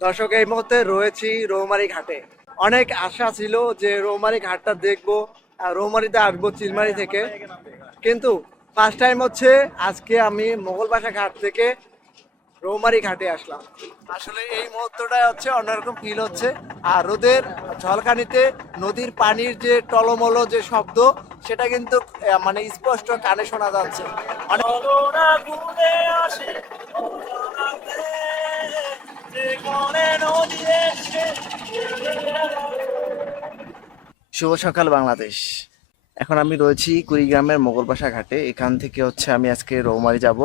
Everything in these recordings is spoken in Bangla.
দর্শক, এই মুহূর্তে রয়েছি রৌমারি ঘাটে। অনেক আশা ছিল যে রৌমারি ঘাটটা দেখব রৌমারিতে আসব চিলমারি থেকে। কিন্তু ফার্স্ট টাইম হচ্ছে আজকে আমি মোগলবাসা ঘাট থেকে রৌমারি ঘাটে আসলাম। আসলে এই মুহূর্তটা হচ্ছে অন্যরকম ফিল হচ্ছে। আর রোদের ঝলকানিতে নদীর পানির যে টলমলো, যে শব্দ, সেটা কিন্তু মানে স্পষ্ট কানে শোনা যাচ্ছে। শুভ সকাল বাংলাদেশ। এখন আমি রয়েছি কুড়িগ্রামের মোগলবাসা ঘাটে। এখান থেকে হচ্ছে আমি আজকে রৌমারি যাব।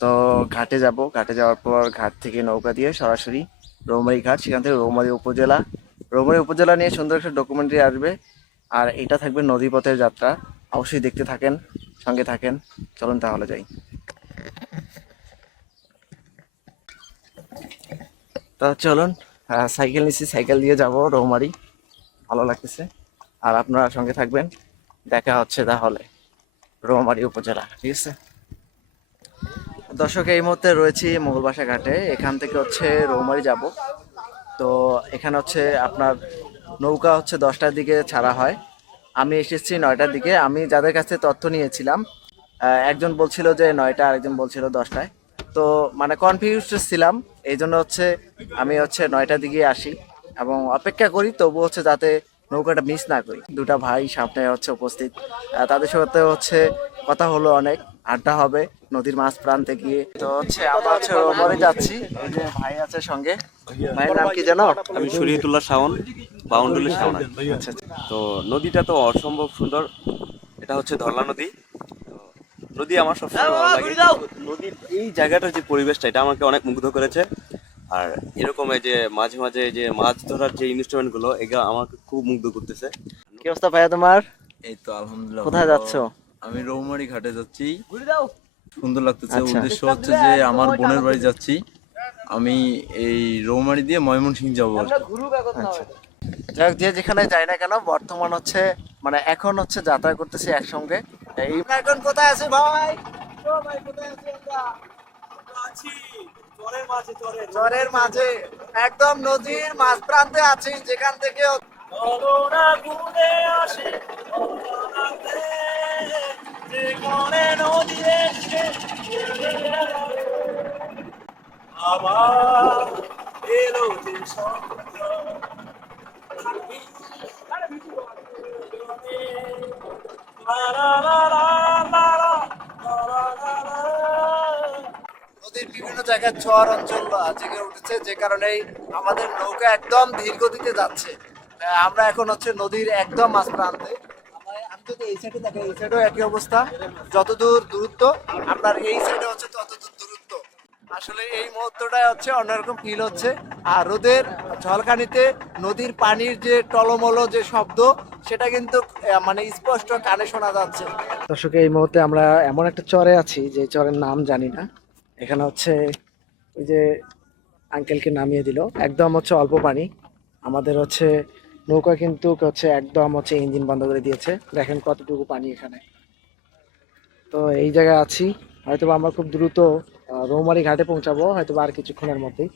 তো ঘাটে যাব। ঘাটে যাওয়ার পর ঘাট থেকে নৌকা দিয়ে সরাসরি রৌমারি ঘাট, সেখান থেকে রৌমারি উপজেলা। রৌমারি উপজেলা নিয়ে সুন্দর একটা ডকুমেন্টারি আসবে। আর এটা থাকবে নদীপথের যাত্রা। অবশ্যই দেখতে থাকেন, সঙ্গে থাকেন। চলুন তাহলে যাই। তা চলুন সাইকেল নিচ্ছি সাইকেল দিয়ে যাব রৌমারি। ভালো লাগতেছে। আর আপনারা সঙ্গে থাকবেন। দেখা হচ্ছে তাহলে রৌমারি উপজেলা, ঠিক আছে? দর্শক, এই মুহূর্তে রয়েছি মোগলবাসা ঘাটে। এখান থেকে হচ্ছে রৌমারি যাব। তো এখানে হচ্ছে আপনার নৌকা হচ্ছে দশটার দিকে ছাড়া হয়। আমি এসেছি নয়টার দিকে। আমি যাদের কাছে তথ্য নিয়েছিলাম একজন বলছিল যে নয়টা, আরেকজন বলছিল দশটায়। তো মানে কনফিউজ ছিলাম, এই জন্য হচ্ছে আমি হচ্ছে নয়টার দিকে আসি এবং অপেক্ষা করি তবু হচ্ছে যাতে নৌকাটা মিস না করি। দুটা ভাই সামনে হচ্ছে উপস্থিত। তাদের সাথে হচ্ছে কথা হলো অনেক আড্ডা হবে নদীর মাছ প্রান্তে গিয়ে। তো হচ্ছে আমরা হচ্ছে রোবরে যাচ্ছি। ভাই আছে সঙ্গে। ভাইয়ের নাম কি জানো? আমি শরীয়তুল্লাহ শাওন বাউন্ডুলের শাওন। আচ্ছা আচ্ছা। তো নদীটা তো অসম্ভব সুন্দর। এটা হচ্ছে ধরলা নদী। নদী আমার সবসময় ভালো লাগে। নদীর এই জায়গাটার যে পরিবেশটা এটা আমাকে অনেক মুগ্ধ করেছে। আর এরকম এই যে মাঝে মাঝে যে মাছ ধরার যে ইনস্ট্রুমেন্টগুলো এগুলো আমাকে খুব মুগ্ধ করতেছে। কি অবস্থা ভাইয়া তোমার? এই তো আলহামদুলিল্লাহ কোথায়। যাচ্ছো? আমি রৌমারি ঘাটে যাচ্ছি। সুন্দর লাগতেছে। আচ্ছা। উদ্দেশ্য হচ্ছে যে আমার বোনের বাড়ি যাচ্ছি। আমি এই রৌমারি দিয়ে ময়মনসিং যাব যাই হোক, যে যেখানে যাই না কেন বর্তমান হচ্ছে মানে এখন হচ্ছে যাত্রা করতেছি একসঙ্গে। এই এখন কোথায় আছি ভাই? ভাই, কোথায় আছি আমরা? চরের মাঝে একদম নদীর মাঝ প্রান্তে আছি যেখান থেকে নদীর বিভিন্ন জায়গায় চর অঞ্চল জেগে উঠেছে, যে কারণে আমাদের নৌকা একদম ধীর গতিতে যাচ্ছে আমরা এখন হচ্ছে নদীর একদম মাঝ প্রান্তে এই সাইডে একই অবস্থা। যতদূর দূরত্ব, আপনার এই সাইডে হচ্ছে ততদূর দূরত্ব। আসলে এই মুহূর্তটা হচ্ছে অন্যরকম ফিল হচ্ছে। আর রোদের ঝলকানিতে নদীর পানির যে টলমলো, যে শব্দ, সেটা কিন্তু মানে স্পষ্ট কানে শোনা যাচ্ছে। দর্শক, এই মুহূর্তে আমরা এমন একটা চরে আছি, যে চরের নাম জানি না। এখানে হচ্ছে ওই যে আঙ্কেলকে নামিয়ে দিল। একদম হচ্ছে অল্প পানি। আমাদের হচ্ছে নৌকা কিন্তু হচ্ছে একদম হচ্ছে ইঞ্জিন বন্ধ করে দিয়েছে। দেখেন কতটুকু পানি এখানে। তো এই জায়গায় আছি। হয়তো আমরা খুব দ্রুত রৌমারি ঘাটে পৌঁছাবো হয়তো আর কিছুক্ষণের মধ্যেই।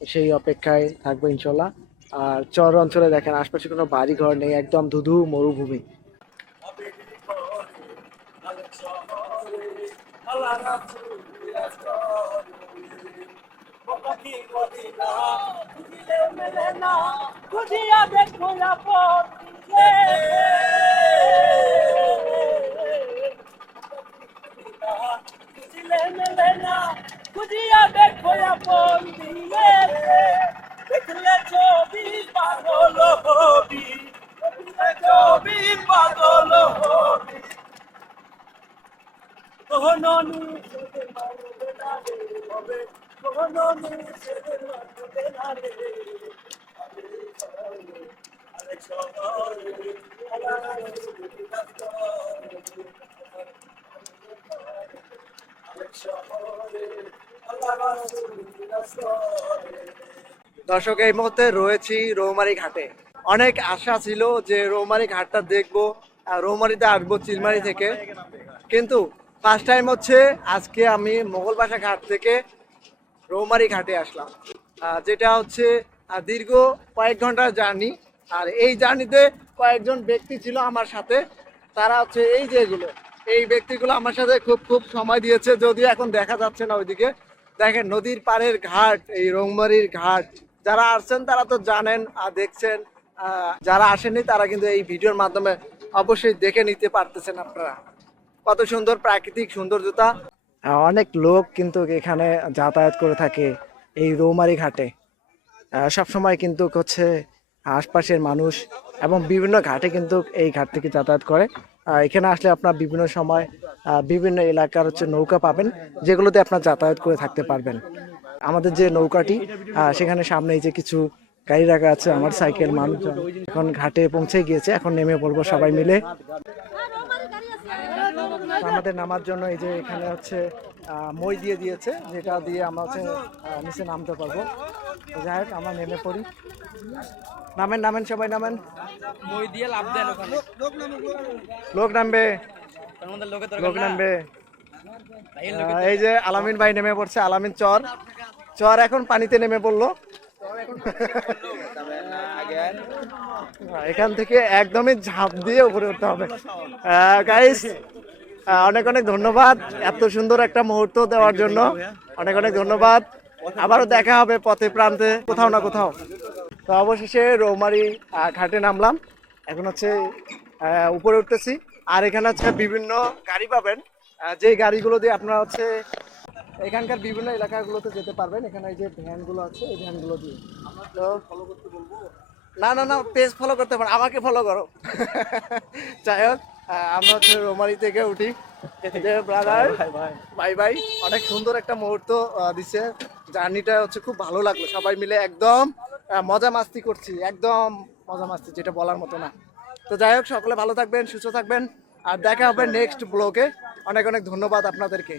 সেই অপেক্ষায় থাকব ইনশাল্লাহ আর চর অঞ্চলে দেখেন, আশপাশে কোনো বাড়ি ঘর নেই, একদম ধুধু মরুভূমি। কি করি না খুঁজিলে মেলে না খুঁজিয়া দেখো না পথে খুঁজিলে মেলে না খুঁজিয়া দেখো না পথে দেখলে ছবি পাগল দর্শক, এই মুহূর্তে রয়েছি রৌমারি ঘাটে। অনেক আশা ছিল যে রৌমারি ঘাটটা দেখব রৌমারিতে আসব চিলমারি থেকে। কিন্তু ফার্স্ট টাইম হচ্ছে আজকে আমি মোগলবাসা ঘাট থেকে রৌমারি ঘাটে আসলাম। যেটা হচ্ছে দীর্ঘ কয়েক ঘণ্টার জার্নি। আর এই জার্নিতে কয়েকজন ব্যক্তি ছিল আমার সাথে। তারা হচ্ছে এই যে এগুলো, এই ব্যক্তিগুলো আমার সাথে খুব খুব সময় দিয়েছে। যদিও এখন দেখা যাচ্ছে না ওইদিকে। দেখেন, নদীর পাড়ের ঘাট, এই রংমারির ঘাট। যারা আসছেন, তারা তো জানেন আর দেখছেন। যারা আসেননি, তারা কিন্তু এই ভিডিওর মাধ্যমে অবশ্যই দেখে নিতে পারতেছেন আপনারা। কত সুন্দর প্রাকৃতিক সৌন্দর্যতা। অনেক লোক কিন্তু এখানে যাতায়াত করে থাকে এই রৌমারি ঘাটে। সব সময় কিন্তু হচ্ছে আশপাশের মানুষ এবং বিভিন্ন ঘাটে কিন্তু এই ঘাট থেকে যাতায়াত করে। এখানে আসলে আপনার বিভিন্ন সময় বিভিন্ন এলাকার হচ্ছে নৌকা পাবেন, যেগুলোতে আপনার যাতায়াত করে থাকতে পারবেন। আমাদের যে নৌকাটি সেখানে সামনে যে কিছু গাড়ি রাখা আছে, আমার সাইকেল, মানুষজন এখন ঘাটে পৌঁছে গিয়েছে, এখন নেমে পড়ব সবাই মিলে। আমাদের নামার জন্য এই যে এখানে হচ্ছে মই দিয়ে দিয়েছে যেটা দিয়ে আমরা হচ্ছে নিচে নামতে পারব। যাই হোক আমরা নেমে পড়ি। নামেন নামেন সবাই নামেন। মই দিয়ে লাভ দেন ওখানে। লোক নামবে। লোক নামবে। এই যে আলামিন ভাই নেমে পড়ছে আলামিন চর। চর এখন পানিতে নেমে পড়ল। এখান থেকে একদমই ঝাঁপ দিয়ে উপরে উঠতে হবে। গাইস অনেক অনেক ধন্যবাদ এত সুন্দর একটা মুহূর্ত দেওয়ার জন্য। অনেক অনেক ধন্যবাদ। আবারও দেখা হবে পথে প্রান্তে, কোথাও না কোথাও। তো অবশেষে রৌমারি ঘাটে নামলাম। এখন হচ্ছে উপরে উঠতেছি। আর এখানে হচ্ছে বিভিন্ন গাড়ি পাবেন। যে গাড়িগুলো দিয়ে আপনারা হচ্ছে এখানকার বিভিন্ন এলাকাগুলোতে যেতে পারবেন, এখানে এই যে ভ্যানগুলো আছে, এই ভ্যানগুলো দিয়ে। তো ফলো করতে বলব না না না পেজ ফলো করতে পারো আমাকে ফলো করো। যাই হোক আমরা হচ্ছে রোমারি থেকে উঠি। ব্রাদার বাই বাই অনেক সুন্দর একটা মুহূর্ত দিছে। জার্নিটা হচ্ছে খুব ভালো লাগল সবাই মিলে একদম মজা মাস্তি করছি একদম মজা মাস্তি যেটা বলার মতো না। তো যাই হোক সকলে ভালো থাকবেন সুস্থ থাকবেন আর দেখা হবে নেক্সট ব্লগে অনেক অনেক ধন্যবাদ আপনাদেরকে।